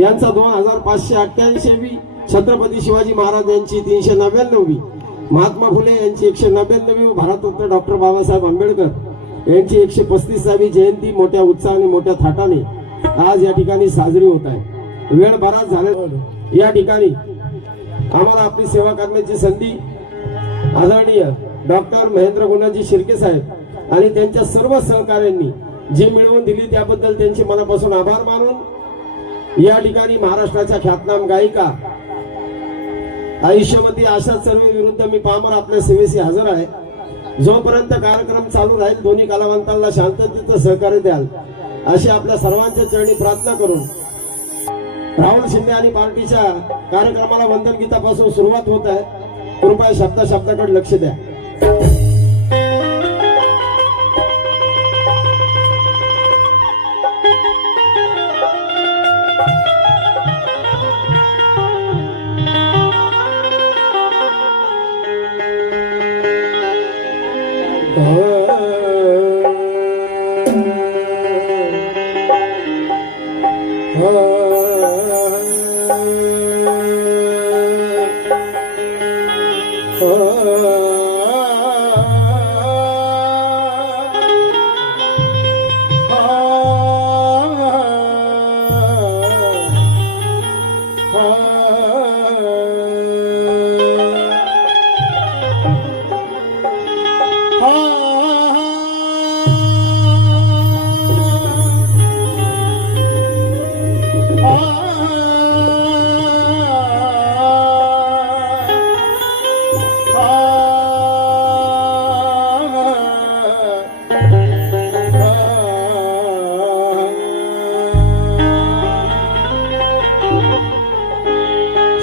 यांचा 2588वी, छत्रपती शिवाजी महाराज यांची 399वी, महात्मा फुले यांची 199वी, भारतरत्न डॉक्टर बाबासाहेब आंबेडकर यांची 135वी जयंती मोठ्या उत्साहाने मोठ्या थाटाने आज या ठिकाणी साजरी होत आहे। वेळ बराच झाला, या ठिकाणी आम्हाला आपली सेवा करण्याची संधी आदरणीय डॉक्टर महेंद्र गुणाजी शिर्के साहेब आणि त्यांच्या सर्व सहकाऱ्यांनी जी मिळवून दिली त्याबद्दल त्यांचे मनापासून आभार मानून या ठिकाणी महाराष्ट्राच्या ख्यातनाम गायिका आयुष्यवती आशा सर्वे विरुद्ध मी पामर आपल्या सेवेशी हजर आहे। जोपर्यंत कार्यक्रम चालू राहील दोन्ही कलावंतांना शांततेचं सहकार्य द्याल अशी आपल्या सर्वांच्या चरणी प्रार्थना करून राहुल शिंदे आणि पार्टीच्या कार्यक्रमाला वंदन गीतापासून सुरुवात होत आहे। कृपया शब्दाकडे लक्ष द्या।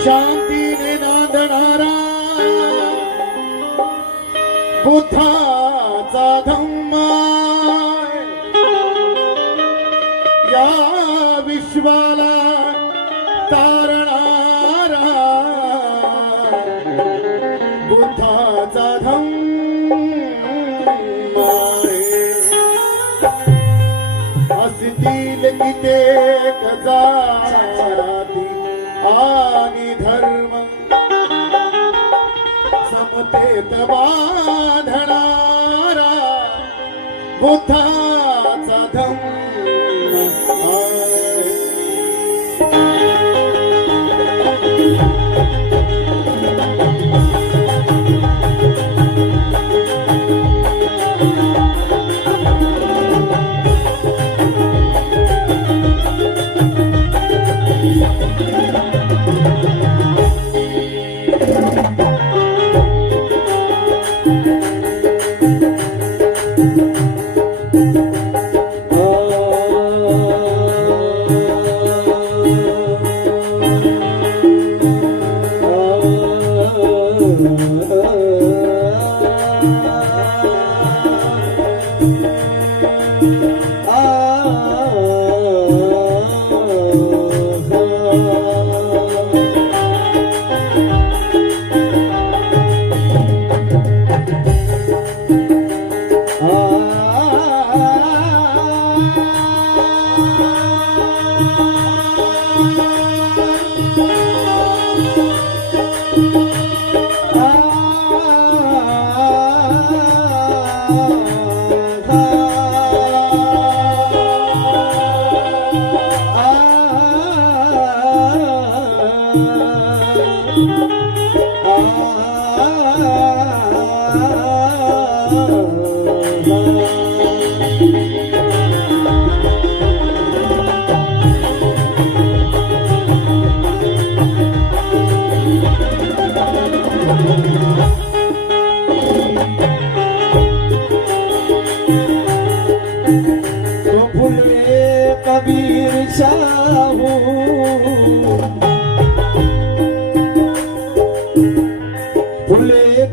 शांतीने नांदणारा बुद्धाचा धम्मा या विश्वाला तारणारा बुद्धाचा धम्मा असतील कित्येक जाती आणि धर्म समतेत बांधणारा बुद्धाचा धम्म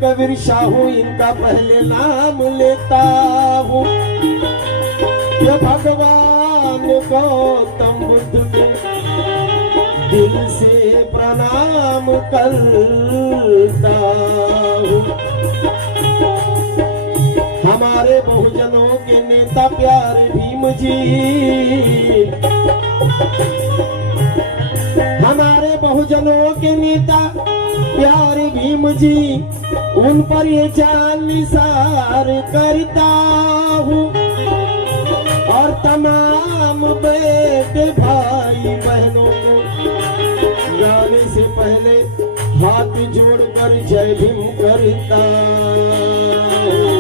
कबीर शाहू इनका पहले नाम लेता हूँ। ये भगवान गौतम बुद्ध के दिल से प्रणाम करता हूँ। हमारे बहुजनों के नेता प्यारे भीम जी जनों के नेता प्यारे भीम जी, उन पर ये जान निसार करता हूँ। और तमाम बेटे भाई बहनों को जाने से पहले हाथ जोड़कर जय भीम करता हूँ।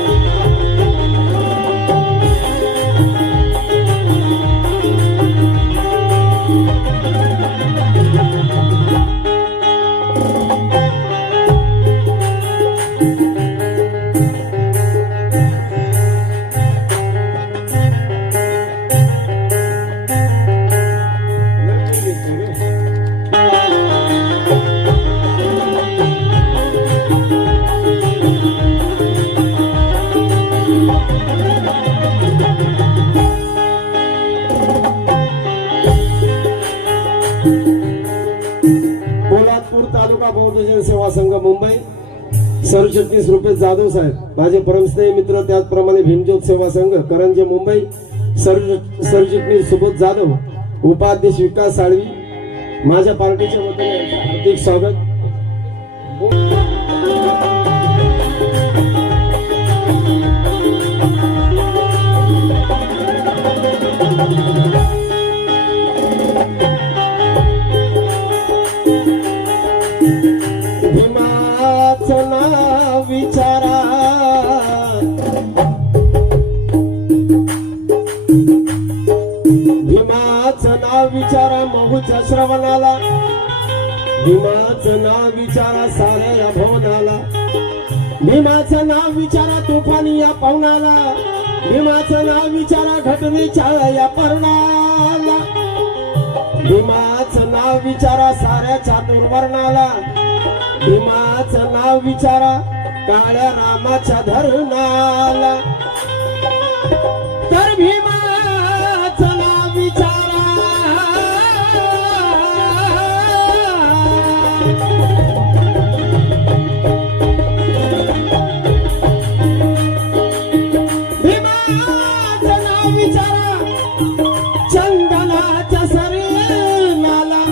पोलादपूर तालुका बौद्धजन सेवा संघ मुंबई, सरचिटणीस रुपेश जाधव साहेब, माझे परमस्नेही मित्र, त्याचप्रमाणे भीमज्योत सेवा संघ करंजे मुंबई, सरचिटणीस सुबोध जाधव, उपाध्यक्ष विकास साळवी, माझ्या पार्टीच्या वतीने हार्दिक स्वागत। भीमाचं नाव विचारा, भीमाचं नाव विचारा महूच्या श्रवणाला, भीमाचं नाव विचारा साऱ्या भवनाला, भीमाचं नाव विचारा तुफानी या पवनाला, भीमाचं नाव विचारा घटनेच्या या पर्णाला, भीमाचं नाव विचारा साऱ्या चातुर्वर्णाला, भीमाचं नाव विचारा काळ्या रामाच्या धरणाला। तर भीमाचं नाव विचारा, भीमाचं नाव विचारा चंदनाच्या सरनाला,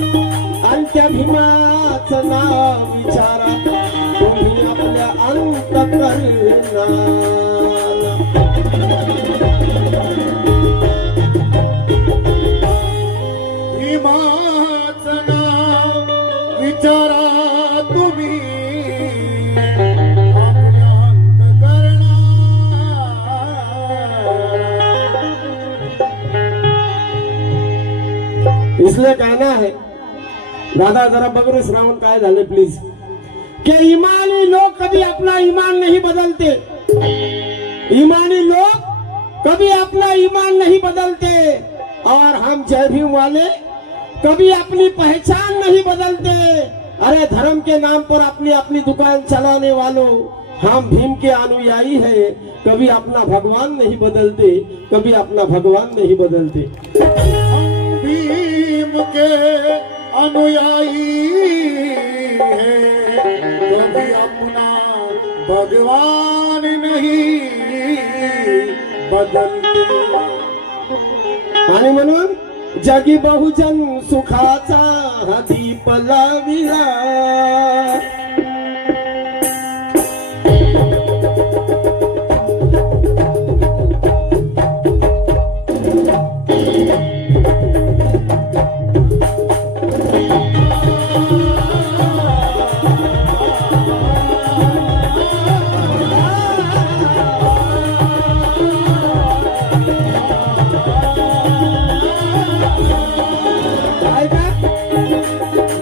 आणि त्या भीमाचं नाव विचारा तुम्ही आपल्या अंतःकरणाला। भीमाचं नाव विचारा तुम्ही आपल्या अंतःकरणाला। इसलिए कहना है, दादा जरा बघ रे श्रावण काय झाले प्लीज, कि ईमानी लोग कभी अपना ईमान नहीं बदलते, ईमानी लोग कभी अपना ईमान नहीं बदलते, और हम जय भीम वाले कभी अपनी पहचान नहीं बदलते। अरे धर्म के नाम पर अपनी अपनी दुकान चलाने वालों, हम भीम के अनुयायी हैं, कभी अपना भगवान नहीं बदलते, कभी अपना भगवान नहीं बदलते। भीम के अनुयायी है, कभी अपना भगवान नहीं बदलते। आणि म्हणून जगी बहुजन सुखाचा हा दीप लाविला,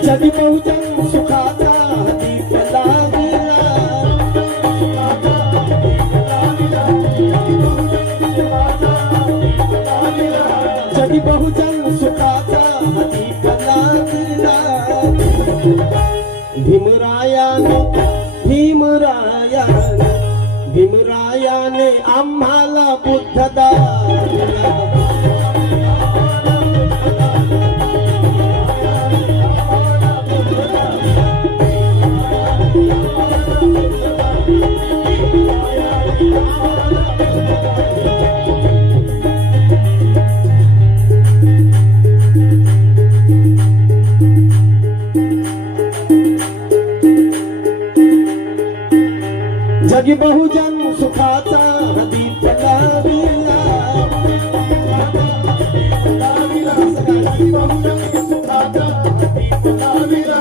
जगी बहुजन सुखाचा दीप लाविला, जगी बहुजन सुखाचा दीप लाविला। भीमरायाने भीमरायाने भीमरायाने आम्हाला बुद्ध दाखवला, जगी बहुजन सुखाचा दीप लाविला. जगी बहुजन सुखाचा दीप लाविला.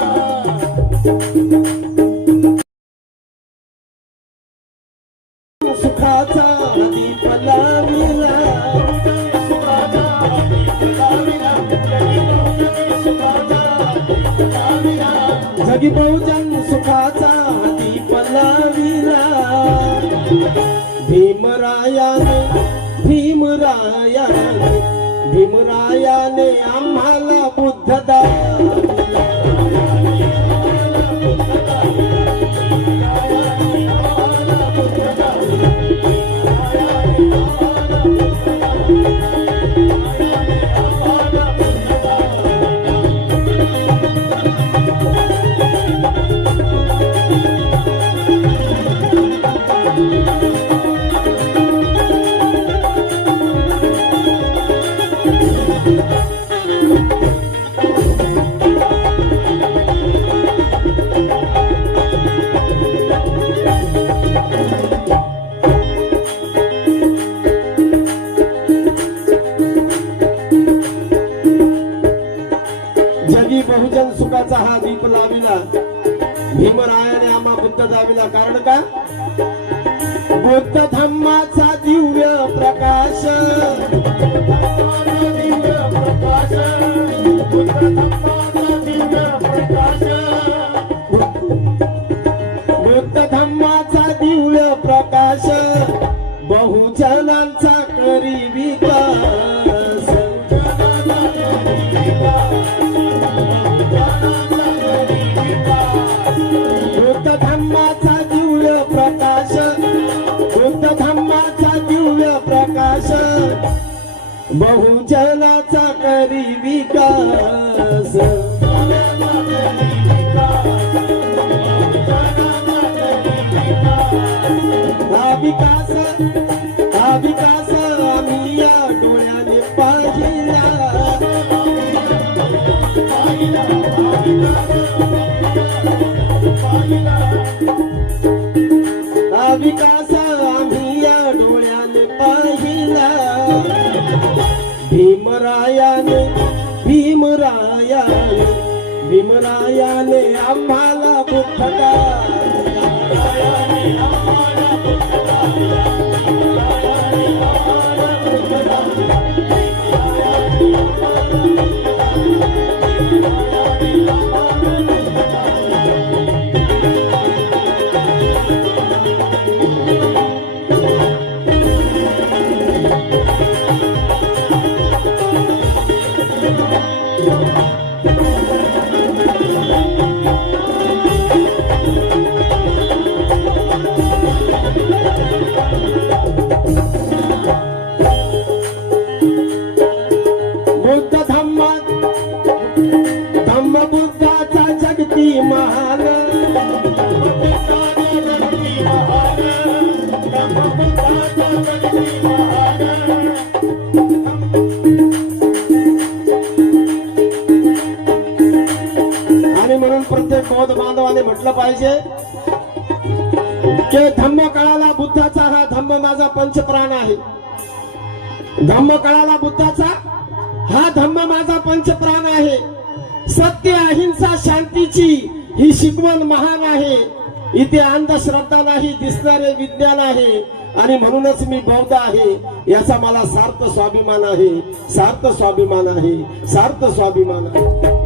सुखाचा दीप लाविला. जगी बहुजन सुखाचा दीप लाविला. भीमरायाने भीमरायाने भीमरायाने आम्हाला बुद्ध दाविला. जगी बहुजन सुखाचा हा दीप लाविला. भीमरायाने आम्हा बुद्ध दाविला. कारण का? बुद्ध धम्माचा दिव्य प्रकाश. बुद्ध धम्माचा दिव्य प्रकाश बहुजनांचा करी विकास. बुद्ध धम्माचा दिव्य प्रकाश. बुद्ध धम्माचा दिव्य प्रकाश बहुजनाचा करी विकास. हा विकास आम्ही या डोळ्याने पाहिला. हा विकास आम्ही या डोळ्याने पाहिला. भीमरायाने भीमरायाने भीमरायाने आम्हाला बुद्ध दाविला. बुद्ध धम्म बुद्धाचा जगती महान. आणि म्हणून प्रत्येक बौद्ध बांधवाने म्हटलं पाहिजे की धम्म कळाला बुद्धाचा हा धम्म माझा पंचप्राण आहे. धम्म कळाला बुद्धाचा हा धम्म माझा पंचप्राण आहे. सत्य अहिंसा शांतीची ही शिकवण महान आहे. इथे अंधश्रद्धा नाही, दिसणारे विज्ञान आहे. आणि म्हणूनच मी बौद्ध आहे याचा मला सार्थ स्वाभिमान आहे. सार्थ स्वाभिमान आहे. सार्थ स्वाभिमान आहे.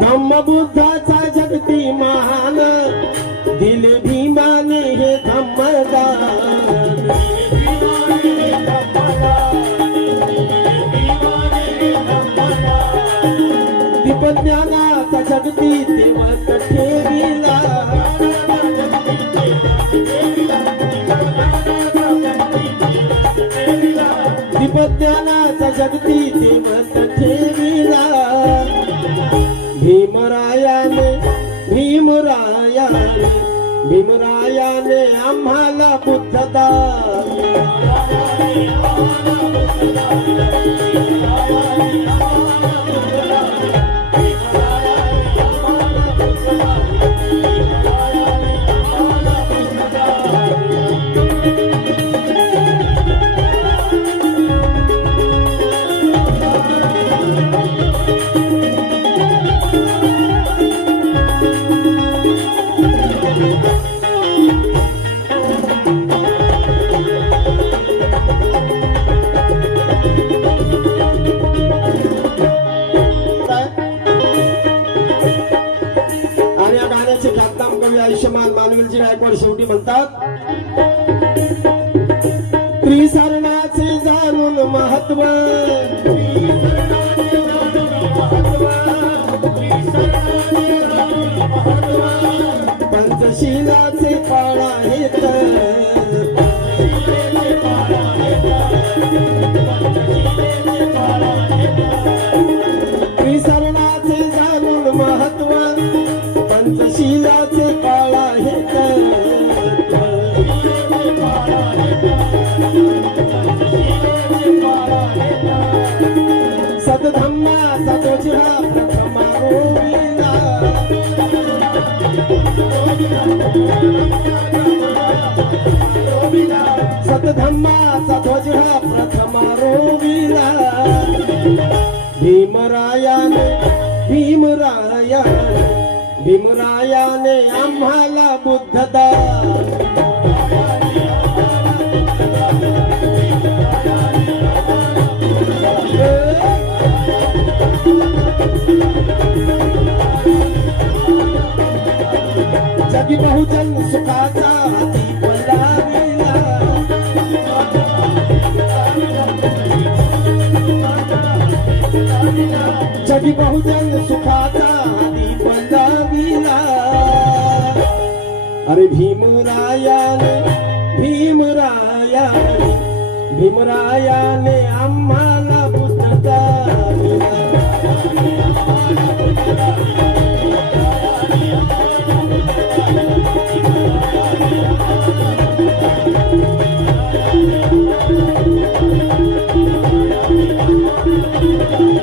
धम्म बुद्धाचा जगती महान. दिले भीमाने हे धम्मदान. दीपज्ञानाचा जगती तेवत ठेविला. दीपज्ञानाचा जगती तेवत ठेविला. भीमरायाने भीमरायाने आम्हाला बुद्धदान. आणि या गाण्याचे ख्यातनाम कवी आयुष्यमान मानवेलजी गायकवाड शेवटी म्हणतात, त्रिसरणाचे जाणून महत्व, पंचशीलाचे पाळा हेत, त्रिसरणाचे जाणून महत्व, पंचशीलाचे पाळा हेत. सद्धम्माचा तोजिहा प्रथमा रोविला, सद्धम्माचा ध्वजहा प्रथमा रोविला. भीमरायाने भीमरायाने भीमरायाने आम्हाला बुद्धदान. जगी बहुजन सुखाचा दीप लाविला, जगी बहुजन सुखाचा दीप लाविला. अरे भीमरायाने भीमरायाने भीमरायाने आम्हाला बुद्धदान. Thank you.